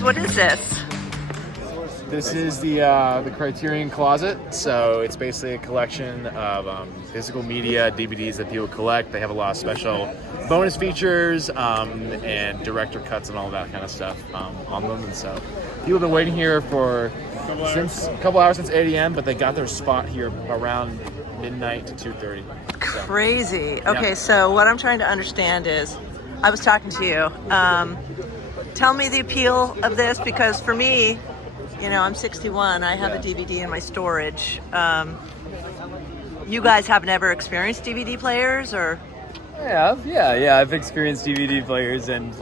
guys, what is this? This is the Criterion Closet. So it's basically a collection of physical media, DVDs that people collect. They have a lot of special bonus features and director cuts and all that kind of stuff on them. And so people have been waiting here for a couple hours since 8 a.m., but they got their spot here around midnight to 2:30. So, crazy. Okay, so what I'm trying to understand is, I was talking to you. Tell me the appeal of this, because for me, I'm 61. I have a DVD in my storage. You guys have never experienced DVD players, or? I have, yeah. I've experienced DVD players, and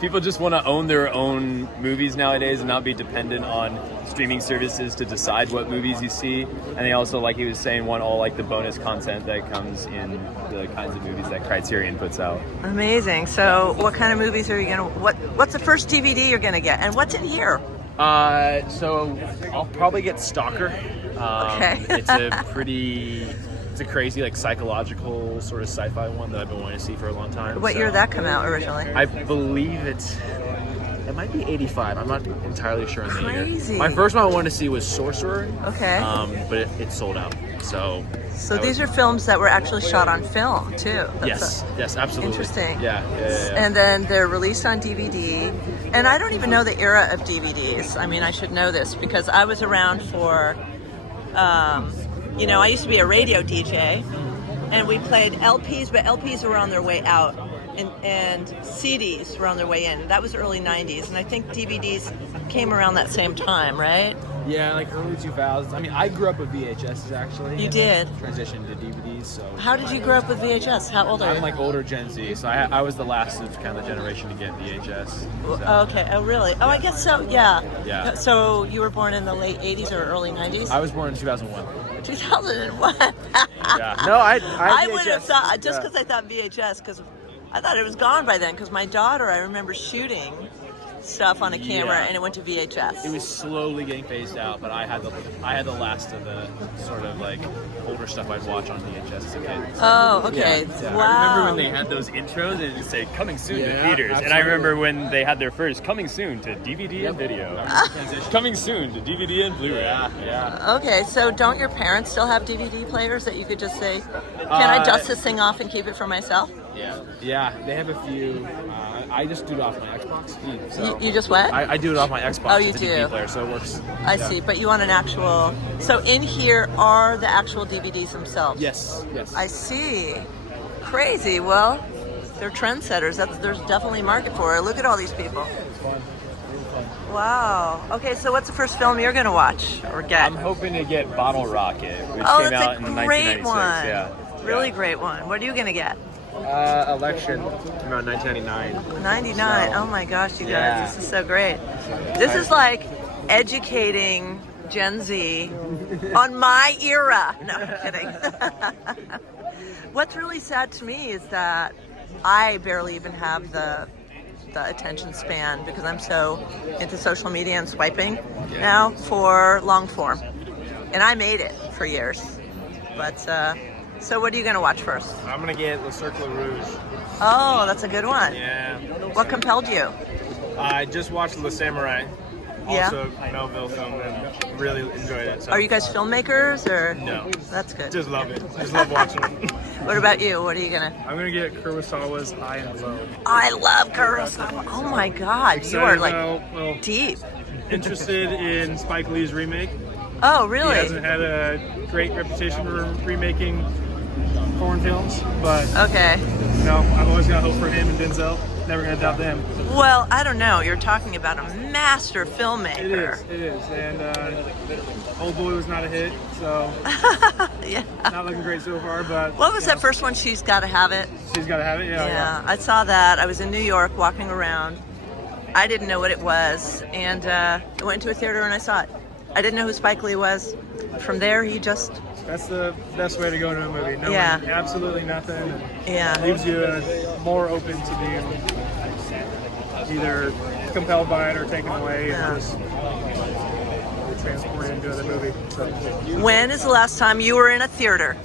people just want to own their own movies nowadays and not be dependent on streaming services to decide what movies you see. And they also, like he was saying, want all the bonus content that comes in the kinds of movies that Criterion puts out. Amazing. So what kind of movies are you gonna? What's the first DVD you're gonna get, and what's in here? So I'll probably get Stalker. Okay. It's a crazy psychological sort of sci-fi one that I've been wanting to see for a long time. What year did that come out originally? I believe it might be 85. I'm not entirely sure on the year. Crazy. My first one I wanted to see was Sorcerer. Okay. But it sold out. So these are films that were actually shot on film too. Yes, absolutely. Interesting. Yeah. And then they're released on DVD. And I don't even know the era of DVDs. I mean, I should know this because I was around for, I used to be a radio DJ, and we played LPs, but LPs were on their way out, and CDs were on their way in. That was early 90s, and I think DVDs came around that same time, right? Yeah, early 2000s. I mean, I grew up with VHSs, actually. You did? Transitioned to DVDs, so... How did you grow up with VHS? How old are you? I'm older Gen Z, so I was the last of kind of the generation to get VHS. So. Okay, oh really? Oh, I guess so, yeah. Yeah. So you were born in the late 80s or early 90s? I was born in 2001. 2001? Yeah. No, I would have thought, just because I thought VHS, because I thought it was gone by then, because my daughter, I remember shooting stuff on a camera, and it went to VHS. It was slowly getting phased out, but I had the last of the sort of older stuff I'd watch on VHS as a kid. Oh, okay. Yeah. Wow. I remember when they had those intros and it would say coming soon to theaters. Absolutely. And I remember when they had their first coming soon to DVD and video. Coming soon to DVD and Blu-ray. Yeah. Okay, so don't your parents still have DVD players that you could just say, can I dust this thing off and keep it for myself? Yeah, they have a few. I just do it off my Xbox. So You just what? I do it off my Xbox. Oh, you it's a do? DVD player, so it works. I see, but you want an actual... So in here are the actual DVDs themselves? Yes. I see. Crazy. Well, they're trendsetters. There's definitely a market for it. Look at all these people. It's fun. Really fun. Wow. Okay, so what's the first film you're going to watch or get? I'm hoping to get Bottle Rocket, which came out in 1996. Great one. Yeah. Really great one. What are you going to get? Election came out in 1999. 99. Oh my gosh, you guys, this is so great. This is like educating Gen Z on my era. No, I'm kidding. What's really sad to me is that I barely even have the attention span because I'm so into social media and swiping now for Longform. And I made it for years. But so what are you going to watch first? I'm going to get Le Cercle Rouge. Oh, that's a good one. Yeah. What compelled you? I just watched Le Samurai. Yeah. Also, Melville film, and really enjoyed it. So. Are you guys filmmakers or? No. That's good. Just love it. Just love watching it. What about you? What are you gonna? I'm gonna get Kurosawa's High and Low. I love Kurosawa. Oh my God, you are deep. Interested in Spike Lee's remake. Oh really? He hasn't had a great reputation for remaking foreign films, but okay. I've always got hope for him and Denzel. Never gonna doubt them. Well, I don't know. You're talking about a master filmmaker. It is, and Old Boy was not a hit, so yeah. Not looking great so far. But what was that first one? She's Gotta Have It. She's Gotta Have It. Yeah. I saw that. I was in New York walking around. I didn't know what it was, and I went to a theater and I saw it. I didn't know who Spike Lee was. From there, he just... That's the best way to go into a movie. No, absolutely nothing. Leaves you more open to being either compelled by it or taken away and just transported into the movie. So. When is the last time you were in a theater?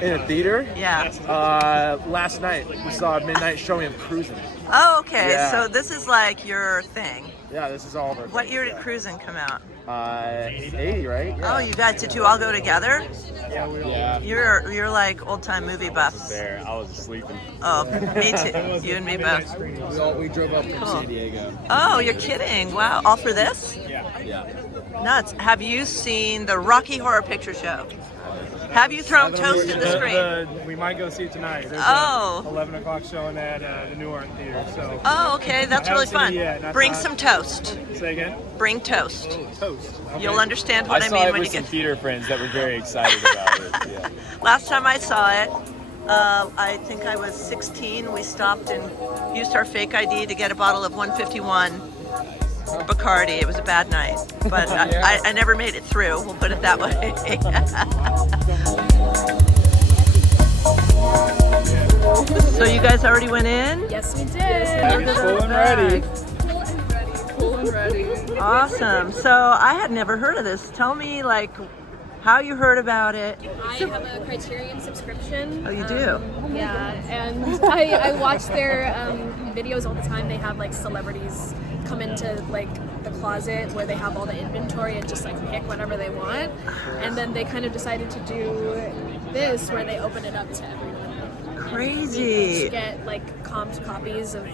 In a theater? Yeah. Last night we saw a midnight showing of Cruising. Oh, okay. Yeah. So this is like your thing. Yeah, this is all of our. What year did things, Cruisin' come out? 80, right? Oh, you guys, did you all go together? Yeah. You're like old time movie buffs. There, I was sleeping. Oh, me too. You and me both. We drove up from Cool. San Diego. Oh, you're kidding. Wow. All for this? Yeah. Nuts. Have you seen the Rocky Horror Picture Show? Have you thrown toast at the screen? We might go see it tonight. There's Oh. a 11 o'clock showing at the New Art Theater. So Oh, okay. That's I really haven't seen it fun. yet, not Bring that- some toast. say again. Bring toast. Toast. Okay. You'll understand I what I saw mean it when with you some get. theater friends that were very excited about it. Yeah. Last time I saw it, I think I was 16. We stopped and used our fake ID to get a bottle of 151 Bacardi. It was a bad night, but I never made it through. We'll put it that way. So you guys already went in? Yes, we did. Full and ready. Cool and ready. Awesome. So I had never heard of this. Tell me, like, how you heard about it. I have a Criterion subscription. Oh, you do? Yeah, and I watch their videos all the time. They have like celebrities come into like the closet where they have all the inventory and just like pick whatever they want. And then they kind of decided to do this where they open it up to everyone. Crazy. To get like comped copies of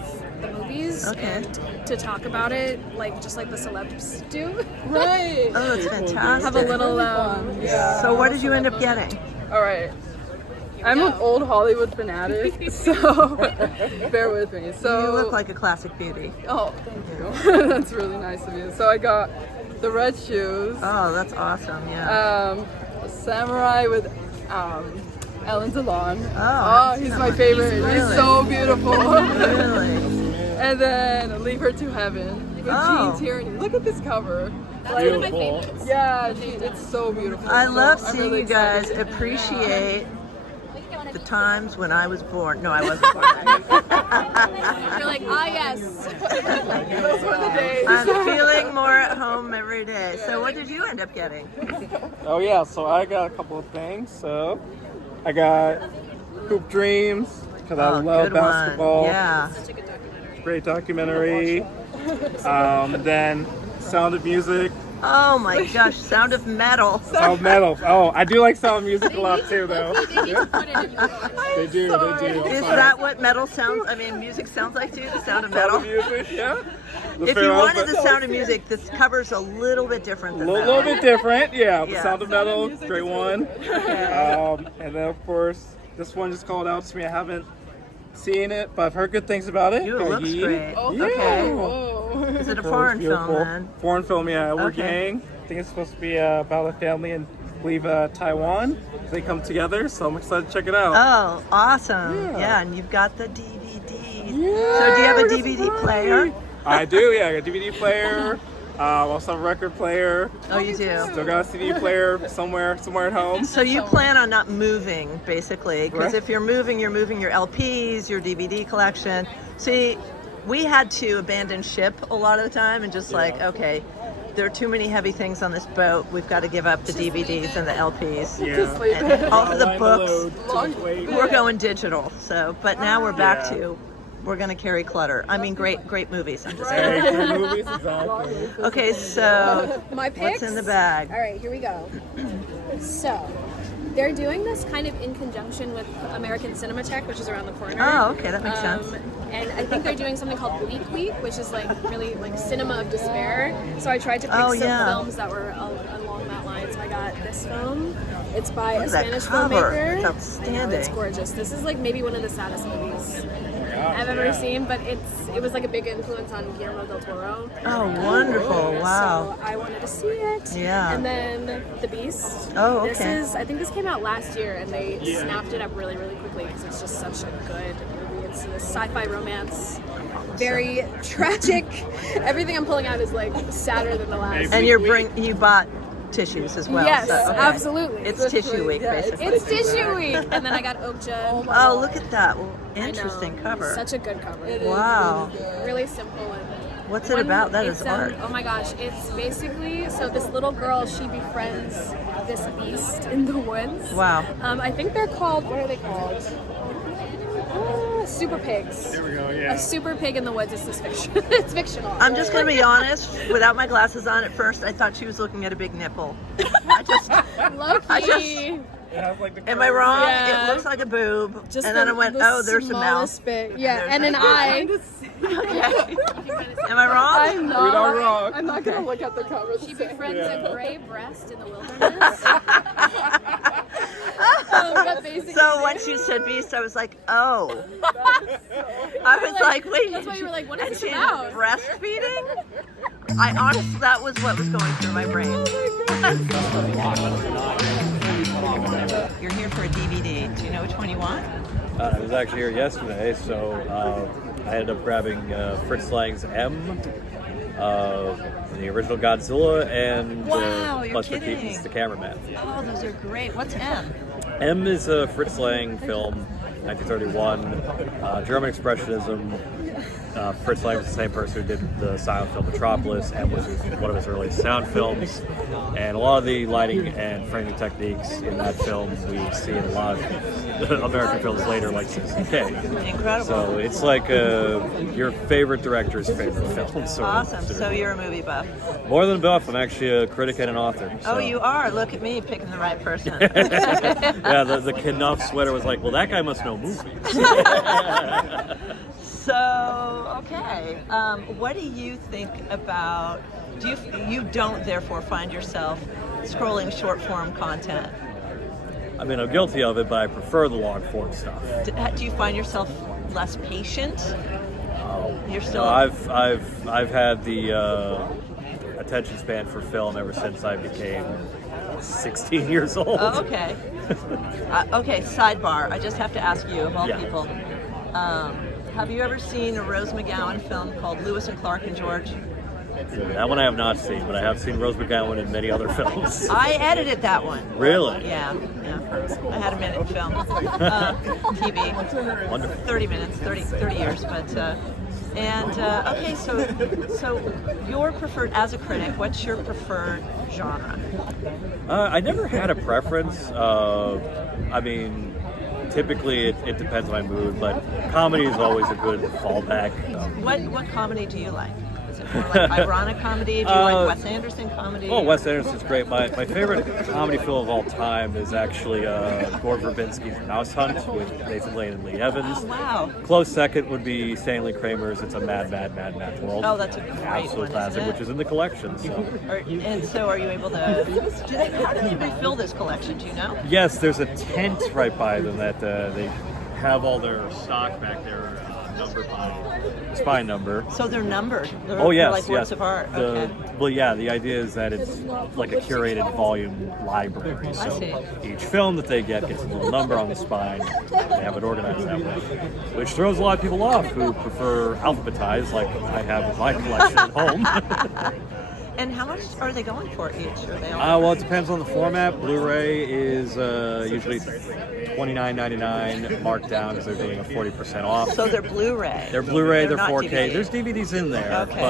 the movies Okay. and to talk about it like just like the celebs do. Right. Oh, it's fantastic. Have a little Yeah. So what did you end up getting? All right. I'm an old Hollywood fanatic, so bear with me. So You look like a classic beauty. oh, thank you. That's really nice of you. So I got the red shoes, Oh, that's awesome. Yeah. a samurai with Ellen DeLon. Oh, He's my favorite. He's Really? so beautiful. Really? And then Leave Her to Heaven with Oh. Jean Tierney. Look at this cover. That's one of my favorites. Yeah, it's so beautiful. I So love I'm seeing really you guys excited. appreciate the times when I was born. No, I wasn't born. You're like, yes. Those were the days. I'm feeling more at home every day. So what did you end up getting? Oh yeah, so I got a couple of things. So I got Hoop Dreams because I Oh, love good basketball. one. Yeah. Great documentary. Then Sound of Music. Oh my gosh, Sound of Metal. Sound of Metal. Oh, I do like Sound of Music a lot too, though. They need to put it in your They do. Is that what metal sounds? I mean, music sounds like too. The Sound of Sound Metal. of Music? Yeah. If you wanted the Sound of Music, this cover's a little bit different A than little that. bit different, yeah. The Yeah. Sound of Metal, great one. Okay. And then of course, this one just called out to me. I haven't seen it, but I've heard good things about it. You it looks Peggy. great. Oh, Okay. whoa. Is it a So foreign it's film beautiful. then? Foreign film, yeah. We're Okay. gang. I think it's supposed to be about a family in, I believe, Taiwan. They come together, so I'm excited to check it out. Oh, awesome. Yeah. Yeah, and you've got the DVD. Yeah, So do you have a we're just DVD fine. player? I do, yeah. I got a DVD player. Also have a record player. Oh, you do. Still got a CD player somewhere at home. So you plan on not moving, basically, because Right. if you're moving your LPs, your DVD collection. See, we had to abandon ship a lot of the time and just like, okay, there are too many heavy things on this boat. We've got to give up the DVDs and the LPs. Just leave And it. also the Line books. load, just wait. We're going digital. So, but now we're back Yeah. to, we're going to carry clutter. I mean, great movies. I'm just Hey, kidding. good movies, exactly. Okay, so My picks. what's in the bag? All right, here we go. So, they're doing this kind of in conjunction with American Cinematheque, which is around the corner. Oh, okay, that makes sense. And I think they're doing something called Week Week, which is like really like cinema of despair. So I tried to pick Oh, some yeah. films that were along that line. So I got this film. It's by Look a at that Spanish cover. filmmaker. It's I know, outstanding. it's gorgeous. This is like maybe one of the saddest movies I've ever seen, but it was like a big influence on Guillermo del Toro. Oh, wonderful. Wow. So I wanted to see it. Yeah. And then The Beast. Oh, This okay. is, I think this came out last year, and they snapped it up really, really quickly because it's just such a good movie. It's a sci-fi romance, very tragic. Everything I'm pulling out is like sadder than the last. And you bought tissues as well. Yes, so, okay. absolutely. It's tissue week, Yeah, basically. It's tissue week, and then I got Okja. Oh, look at that. Well, I know. interesting cover. Such a good cover. Wow. Really simple and. What's it about? That It's, is art. Oh my gosh, it's basically so this little girl, she befriends this beast in the woods. Wow. I think they're called, what are they called? super pigs. There we go. Yeah. A super pig in the woods is just fiction. It's fictional. I'm just gonna be honest. Without my glasses on, at first I thought she was looking at a big nipple. I just, Low-key. am I wrong? Yeah. It looks like a boob. Just and then I went, oh, there's a mouth. smallest bit. Yeah, There's and a- an eye. Okay. Am I wrong? I'm not. You're not wrong. I'm not gonna look at the cover. She befriends a gray breast in the wilderness. But basically, So when she said beast, I was like, oh. I was like, wait. That's why you were like, what is and this she's about? breastfeeding? I honestly, that was what was going through my brain. You're here for a DVD. Do you know which one you want? I was actually here yesterday, so I ended up grabbing Fritz Lang's M, the original Godzilla, and Wow, you're Buster kidding. Keaton's The Cameraman. Oh, those are great. What's M? M is a Fritz Lang film, 1931, German Expressionism. Fritz Lang was the same person who did the silent film Metropolis, and was one of his earliest sound films. And a lot of the lighting and framing techniques in that film we see in a lot of American films later, like Citizen Kane. Incredible. So it's like your favorite director's favorite film. Sort of. Awesome. So you're a movie buff. More than a buff, I'm actually a critic and an author. Oh, so. you are. Look at me picking the right person. Yeah, the Knuff sweater was like, well, that guy must know movies. So, okay. What do you think about? You don't therefore find yourself scrolling short form content? I mean, I'm guilty of it, but I prefer the long form stuff. Do you find yourself less patient? You're still. I've had the attention span for film ever since I became 16 years old. Oh, okay. Okay. Sidebar. I just have to ask you, of all Yeah. people, have you ever seen a Rose McGowan film called Lewis and Clark and George? That one I have not seen, but I have seen Rose McGowan in many other films. I edited that one. Really? Yeah. I had a minute film, TV. Wonderful. 30 minutes, 30 years, but okay, so your preferred, as a critic, what's your preferred genre? I never had a preference. I mean, typically it depends on my mood, but comedy is always a good fallback. What comedy do you like? Is it more like ironic comedy? Do you like Wes Anderson comedy? Oh, Wes Anderson's great. My favorite comedy film of all time is actually Gore Verbinski's Mouse Hunt with Nathan Lane and Lee Evans. Oh, wow. Close second would be Stanley Kramer's It's a Mad World. Oh, that's a great absolute one, classic, isn't it? which is in the collection. So. And so are you able to, how do they refill this collection, do you know? Yes, there's a tent right by them that they have all their stock back there numbered by spine number. So they're numbered. They're, Oh yes, they're like works yes. of art. Okay. Well, yeah. The idea is that it's like a curated volume library. So see. each film that they get gets a little number on the spine. They have it organized that way, which throws a lot of people off who prefer alphabetized, like I have with my collection at home. And how much are they going for each? Are they all Well, it depends on the format. Blu-ray is usually $29.99, marked down because they're doing a 40% off. So they're Blu-ray. They're Blu-ray, they're not 4K. DVD. There's DVDs in there, Okay.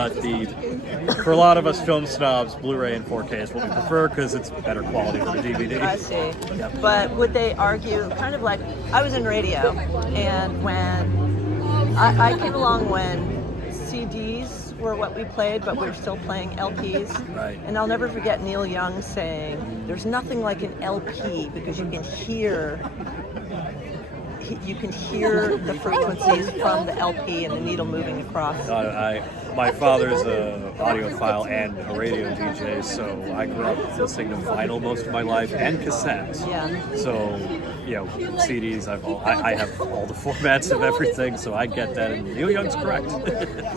but for a lot of us film snobs, Blu-ray and 4K is what we prefer because it's better quality than a DVD. I see. But would they argue, kind of like, I was in radio, and when I came along when CDs were what we played, but we were still playing LPs. Right. And I'll never forget Neil Young saying, "There's nothing like an LP because you can hear." You can hear the frequencies from the LP and the needle moving across. My father's an audiophile and a radio DJ, so I grew up listening to vinyl most of my life and cassettes. Yeah. So, CDs, I have all the formats of everything, so I get that, and Neil Young's correct.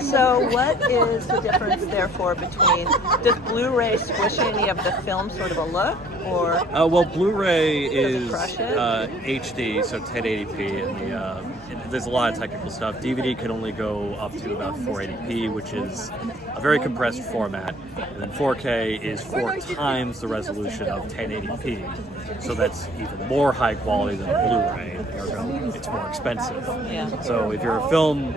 So what is the difference, therefore, between, does Blu-ray squish any of the film sort of a look, or? Well, Blu-ray is crush it? HD, so 1080p, and there's a lot of technical stuff. DVD can only go up to about 480p, which is a very compressed format, and then 4K is 4 times the resolution of 1080p, so that's even more high quality than Blu-ray, ergo it's more expensive. Yeah. So if you're a film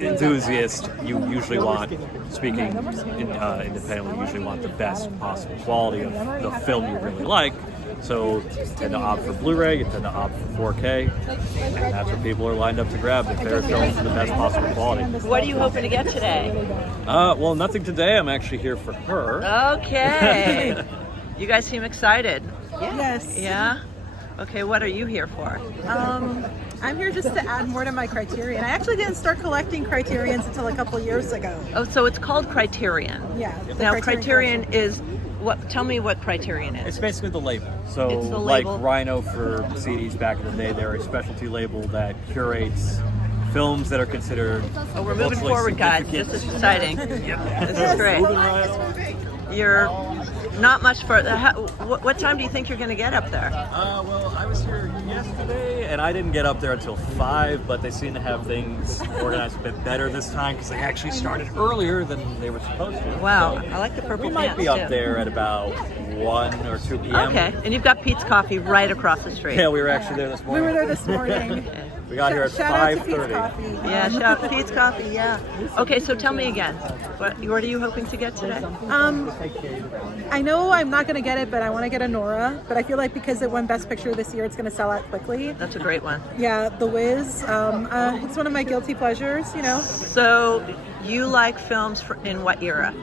enthusiast, you usually want, speaking independently, you usually want the best possible quality of the film you really like. So you tend to opt for Blu-ray, you tend to opt for 4K, and that's what people are lined up to grab, their favorite films in the best possible quality. What are you hoping to get today? Well, nothing today. I'm actually here for her. Okay. You guys seem excited. Yes. Yeah? Okay, what are you here for? I'm here just to add more to my Criterion. I actually didn't start collecting Criterions until a couple years ago. Oh, so it's called Criterion. Yeah. the Now, Criterion collection. is what? Tell me what Criterion is. It's basically the label. So, It's the like label. Rhino for CDs back in the day, they're a specialty label that curates films that are considered. Oh, we're moving culturally forward, guys. This is exciting. This is great. Moving right. You're not much further. What time do you think you're going to get up there? Well, I was here yesterday, and I didn't get up there until 5, but they seem to have things organized a bit better this time because they actually started earlier than they were supposed to. Wow, So I like the purple we might pants, be up too. there at about 1 or 2 p.m. Okay, and you've got Pete's Coffee right across the street. Yeah, we were actually there this We morning. were there this morning. We got here at Shout out to Pete's 5:30. Coffee. Yeah, shout out Pete's Coffee, yeah. Okay, so tell me again, what are you hoping to get today? I know I'm not going to get it, but I want to get a Nora. But I feel like because it won Best Picture this year, it's going to sell out quickly. That's a great one. Yeah, The Wiz. It's one of my guilty pleasures, you know. So, you like films in what era?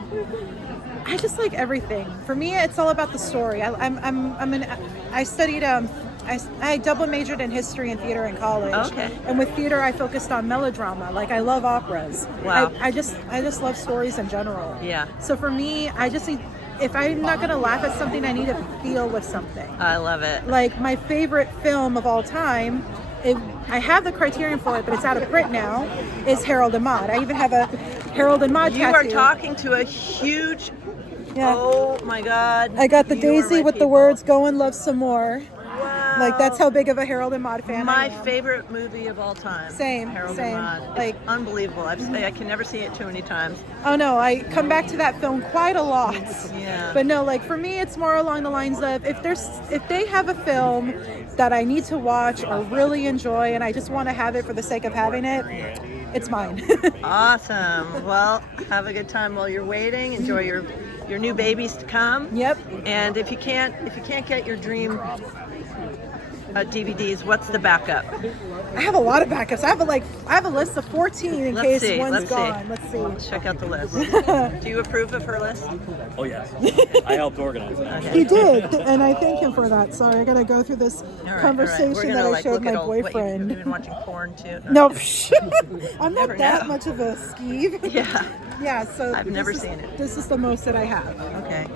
I just like everything. For me, it's all about the story. I studied I double majored in history and theater in college. Okay. And with theater, I focused on melodrama. Like I love operas. Wow. I just love stories in general. Yeah. So for me, I just need. If I'm not gonna laugh at something, I need to feel with something. I love it. Like my favorite film of all time. I have the Criterion for it, but it's out of print now. Is Harold and Maude. I even have a Harold and Maude You tattoo. are talking to a huge. Yeah. Oh my God. I got the You are daisy my with the people. words "Go and love some more." Wow. Like that's how big of a Harold and Maude fan I My am. favorite movie of all time. Same, Harold same. and Maude. Like- It's unbelievable. I can never see it too many times. Oh no, I come back to that film quite a lot. Yeah. But no, like for me, it's more along the lines of if they have a film that I need to watch or really enjoy, and I just want to have it for the sake of having it, it's mine. Awesome. Well, have a good time while you're waiting. Enjoy your new babies to come. Yep. And if you can't get your dream DVDs, what's the backup? I have a lot of backups. I have a list of 14 in Let's case see, one's let's see. gone. Let's see. Let's check out the list. Do you approve of her list? Oh yes, I helped organize it. Okay. He did, and I thank him for that. Sorry, I gotta go through this All right, all right. conversation We're gonna, that I like, showed look my at all- what, boyfriend. You've been watching porn too? No, I'm Never not that know. much of a skeeve. Yeah. Yeah, so I've this never is- seen it. This is the most that I have. Okay.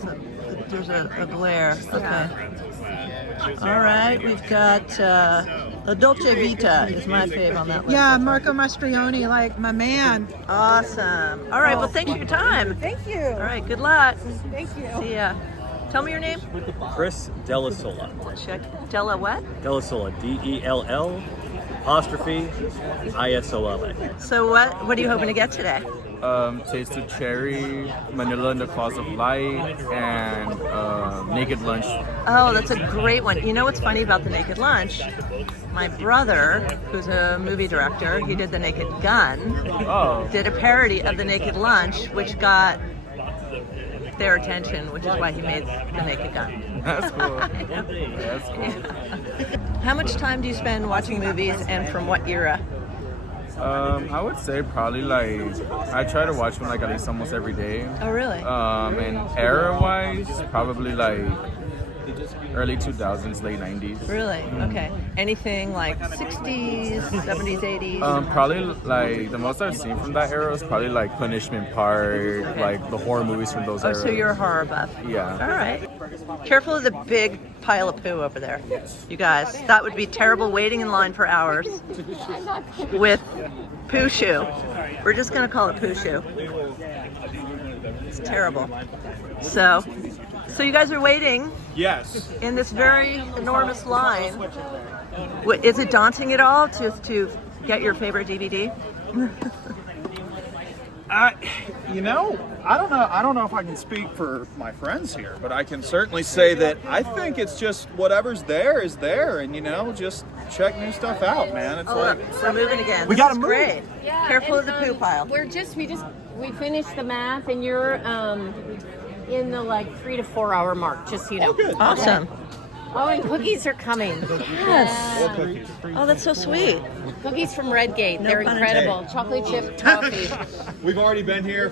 So, there's a glare. Okay. All right. We've got La Dolce Vita is my fave on that list. Yeah, Marco Mastroianni, like my man. Awesome. All right. Well, thank you for your time. Thank you. All right. Good luck. Thank you. See ya. Tell me your name. Chris Della Sola. Check. Della what? Della Sola. DELL 'ISOLA. So what are you hoping to get today? Taste of Cherry, Manila in the Claws of Light, and Naked Lunch. Oh, that's a great one. You know what's funny about the Naked Lunch? My brother, who's a movie director, he did The Naked Gun, Oh, did a parody of The Naked Lunch, which got their attention, which is why he made The Naked Gun. that's cool. That's cool. How much time do you spend watching movies, and from what era? I would say probably like I try to watch them like at least almost every day. Oh, really? And era-wise, probably like early 2000s, late 90s. Really? Okay. Anything like 60s, 70s, 80s? Probably like the most I've seen from that era was probably like Punishment Park, like the horror movies from those Oh, eras. so you're a horror buff. Yeah. All right. Careful of the big pile of poo over there. You guys, that would be terrible waiting in line for hours with poo shoe. We're just going to call it poo shoe. It's terrible. So you guys are waiting Yes. in this very enormous line. Is it daunting at all just to get your favorite DVD? You know, I don't know. I don't know if I can speak for my friends here, but I can certainly say that I think it's just whatever's there is there, and you know, just check new stuff out, man. It's like We're moving again. We This gotta is move. great. Yeah, Careful and, of the poo pile. We finished the math, and you're in the like 3 to 4 hour mark. Just so you know. Awesome. Oh, and cookies are coming. Yes. Oh, that's so sweet. Cookies from Redgate. No They're pun incredible. Chocolate chip toffee. We've already been here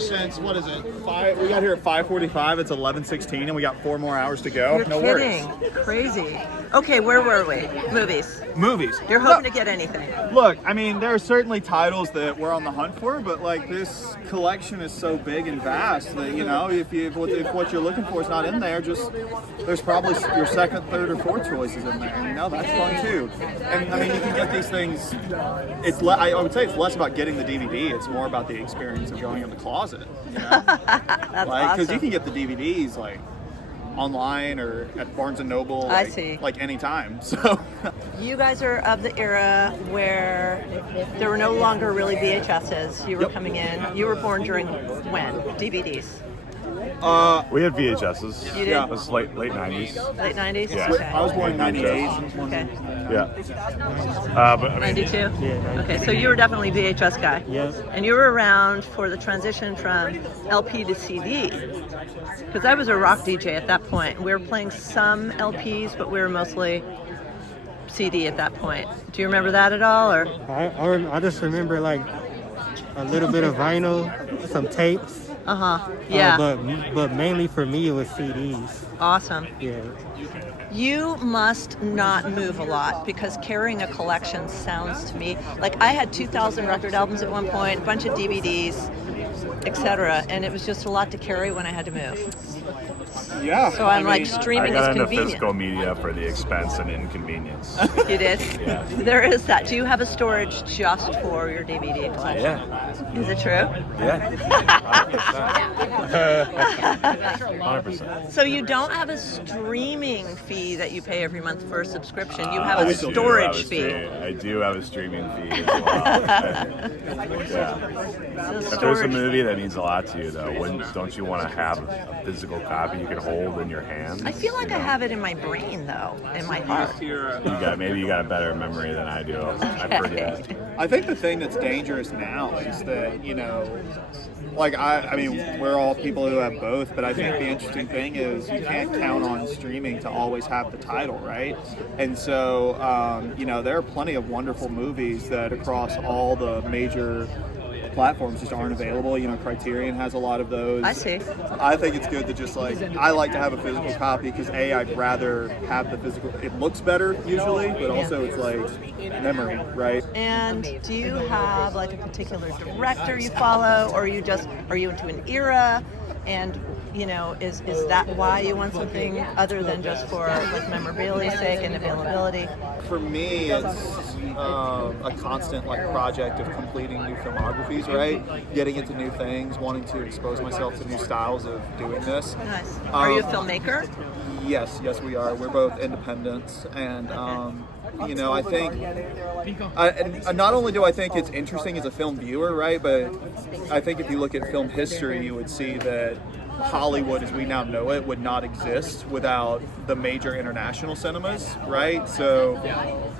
since, what is it? We got here at 5:45. It's 11:16, and we got 4 more hours to go. You're no kidding. worries. Crazy. Okay, where were we? Movies. Movies. You're hoping to get anything. Look, I mean, there are certainly titles that we're on the hunt for, but like this collection is so big and vast that, you know, if what you're looking for is not in there, just there's probably your second, third, or fourth choices in there. You know, that's fun too. And I mean, you can get these things. I would say it's less about getting the DVD. It's more about the experience of going in the closet. You know? That's Because awesome. you can get the DVDs like online or at Barnes and Noble. I Like, see. Like anytime. So. You guys are of the era where there were no longer really VHSs. You were coming in. You were born during when? DVDs. We had VHSs. You did? Yeah. It was late 90s. Late 90s? Yeah. Okay. I was born in '98. Okay. Yeah. But I mean, 92? Okay, so you were definitely VHS guy. Yes. And you were around for the transition from LP to CD. Because I was a rock DJ at that point. We were playing some LPs, but we were mostly CD at that point. Do you remember that at all? Or I just remember like a little bit of vinyl, some tapes. Yeah. But mainly for me it was CDs. Awesome. Yeah. You must not move a lot because carrying a collection sounds to me like I had 2,000 record albums at one point, a bunch of DVDs, etc. And it was just a lot to carry when I had to move. Yeah. So I'm like, I streaming is got into convenient. physical media for the expense and inconvenience. You did? Yeah. There is that. Do you have a storage just for your DVD collection? Yeah. Is it true? Yeah. 100%. So you don't have a streaming fee that you pay every month for a subscription. You have a I do storage have a fee. I do have a streaming fee as well. Yeah. So If there's a storage. movie that means a lot to you, though, don't you want to have a physical copy you can hold in your hand? I feel like I have it in my brain though, in my heart. Maybe you got a better memory than I do. I forget. I think the thing that's dangerous now is that, you know, like I mean, we're all people who have both, but I think the interesting thing is you can't count on streaming to always have the title, right? And so, you know, there are plenty of wonderful movies that across all the major platforms just aren't available. You know, Criterion has a lot of those. I see. I think it's good to just like, I like to have a physical copy because I'd rather have the physical, it looks better usually, but also it's like memory, right? And do you have like a particular director you follow, or are you into an era? And you know, is that why you want something other than just for like memorabilia's sake and availability? For me, it's a constant like project of completing new filmographies, right? Getting into new things, wanting to expose myself to new styles of doing this. Nice. Are you a filmmaker? Yes, we are. We're both independents, and you know, I think not only do I think it's interesting as a film viewer, right, but I think if you look at film history, you would see that Hollywood as we now know it would not exist without the major international cinemas, right? So,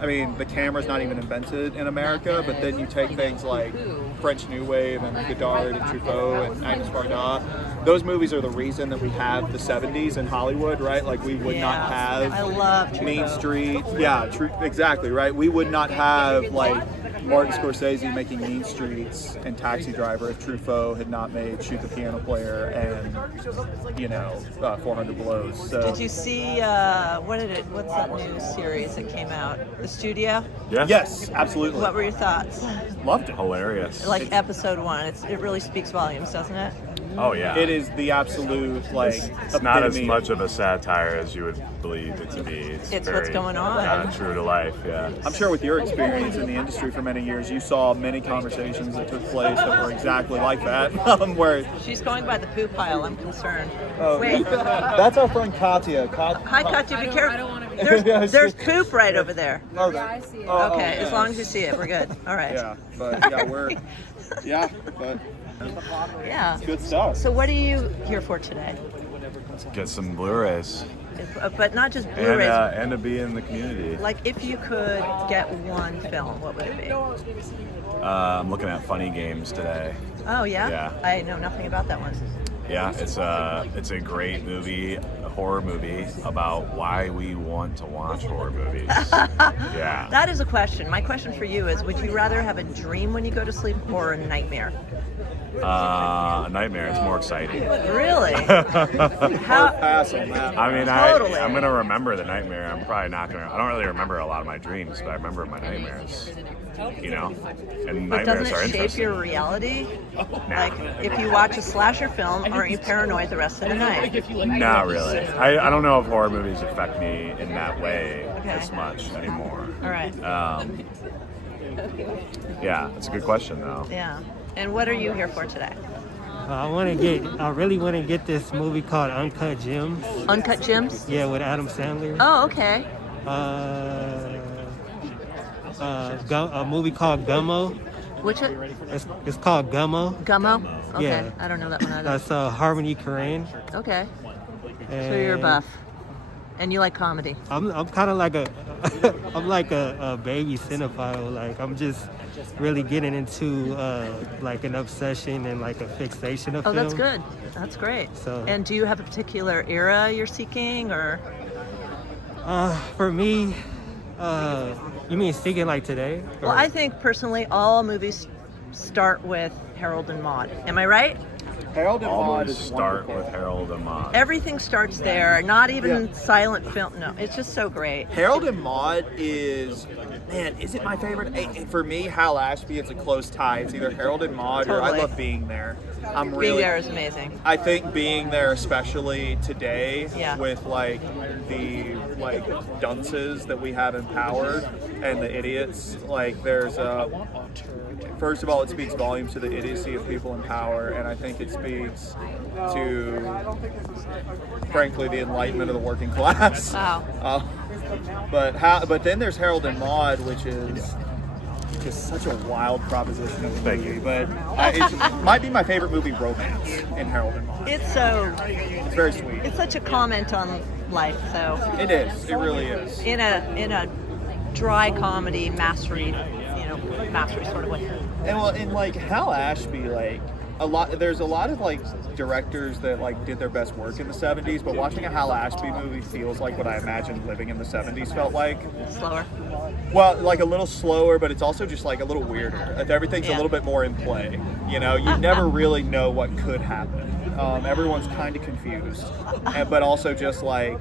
I mean, the camera's not even invented in America, but then you take things like French New Wave and Godard and Truffaut and Agnes Varda. Those movies are the reason that we have the 70s in Hollywood, right? Like we would not have I love Main Street. Yeah, exactly, right? We would not have like Martin Scorsese making Mean Streets and Taxi Driver if Truffaut had not made Shoot the Piano Player and, you know, 400 Blows. So Did you see what's that new series that came out? The Studio? Yeah. yes, absolutely. What were your thoughts? Loved it. Hilarious. Like episode 1, it really speaks volumes, doesn't it? Oh yeah. It is the absolute like. It's not as epitome. much of a satire as you would believe it to be. It's very what's going on. Kind of true to life. Yeah. I'm sure with your experience in the industry for many years, you saw many conversations that took place that were exactly like that. Where She's going by the poo pile. I'm concerned. oh, Wait. that's our friend Katya. Hi, Katya. Be careful. I don't want to There's poop right over there. Oh, Yeah, I see it. Okay, as long as you see it, we're good. All right. Yeah, but Yeah. good stuff. So what are you here for today? Get some Blu-rays But not just Blu-rays. and to be in the community. Like, if you could get one film, what would it be? I'm looking at Funny Games today. Oh, yeah? Yeah. I know nothing about that one. Yeah, it's a great movie, a horror movie about why we want to watch horror movies. Yeah. That is a question. My question for you is, would you rather have a dream when you go to sleep or a nightmare? A nightmare. It's more exciting. Really? Pass on that. I mean, Totally. I'm gonna remember the nightmare. I'm probably not gonna. I don't really remember a lot of my dreams, but I remember my nightmares. You know, and But nightmares doesn't are it shape interesting. your reality? Nah. Like, if you watch a slasher film, aren't you paranoid the rest of the night? Not really. I don't know if horror movies affect me in that way Okay. as much anymore. All right. Yeah, it's a good question though. Yeah. And what are you here for today? I really want to get this movie called Uncut Gems. Uncut Gems? Yeah, with Adam Sandler. Oh, okay. A movie called Gummo. Which it? It's called Gummo. Gummo? Okay. Yeah. I don't know that one either. That's Harmony Korine. Okay. So And you're buff. And you like comedy. I'm kind of like I'm like a baby cinephile. Like I'm just really getting into like an obsession and like a fixation of Oh, film. that's good. That's great. So- And do you have a particular era you're seeking, or? For me, you mean speaking like today? Well, I think personally all movies start with Harold and Maude. Am I right? Harold and Maude Always is start wonderful. with Harold and Maude. Everything starts there, not even Yeah. silent film. No, it's just so great. Harold and Maude is, man, is it my favorite? For me, Hal Ashby, it's a close tie. It's either Harold and Maude or I Totally. love Being There. Being There is amazing. I think Being There, especially today, Yeah. with like the dunces that we have in power and the idiots. Like there's first of all, it speaks volumes to the idiocy of people in power, and I think it speaks to, frankly, the enlightenment of the working class. Wow. But then there's Harold and Maude, which is just such a wild proposition of a movie. But it might be my favorite movie, romance, in Harold and Maude. It's very sweet. It's such a comment on life. So It is. It really is. in a dry comedy mastery, mastery sort of way. And like Hal Ashby, there's a lot of directors that did their best work in the 70s, but watching a Hal Ashby movie feels like what I imagined living in the 70s felt like. Slower. Well, like a little slower, but it's also just like a little weirder. Everything's a little bit more in play. You never really know what could happen. Everyone's kind of confused, but also just like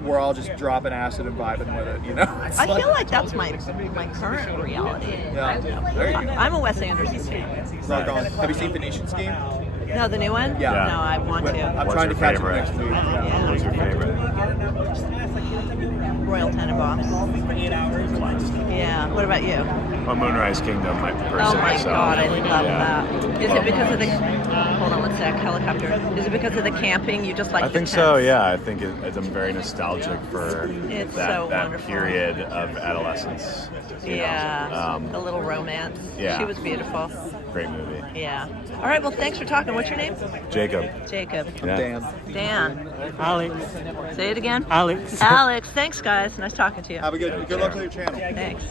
we're all just dropping acid and vibing with it. I feel like that's my current reality. Yeah. There you go. I'm a Wes Anderson fan. Rock on. Have you seen Phoenician Scheme? No, the new one? Yeah. No, I want to. I'm trying to catch it next week. Yeah. What's your favorite? Royal Tenenbaums. Yeah. What about you? Well, Moonrise Kingdom, my person. Oh my myself. God, I love Yeah. that. Is it because of the? Hold on one sec. Helicopter. Is it because of the camping? You just like? I the think so. tents? Yeah, I think I'm very nostalgic for It's that, so that wonderful. period of adolescence. you know. Yeah. A little romance. yeah. She was beautiful. Great movie. Yeah. All right. Well, thanks for talking. What's your name? Jacob. Jacob. Yeah. Dan. Alex. Say it again. Alex. Alex. Thanks, guys. Nice talking to you. Have a good luck with your channel. Thanks.